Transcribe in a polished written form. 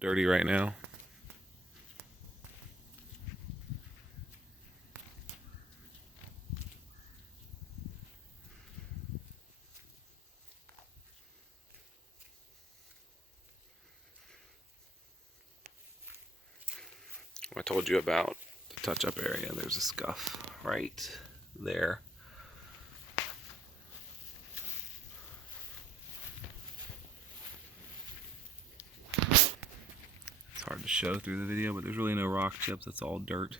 Dirty right now. I told you about the touch-up area. There's a scuff right there. It's hard to show through the video, but there's really no rock chips. It's all dirt.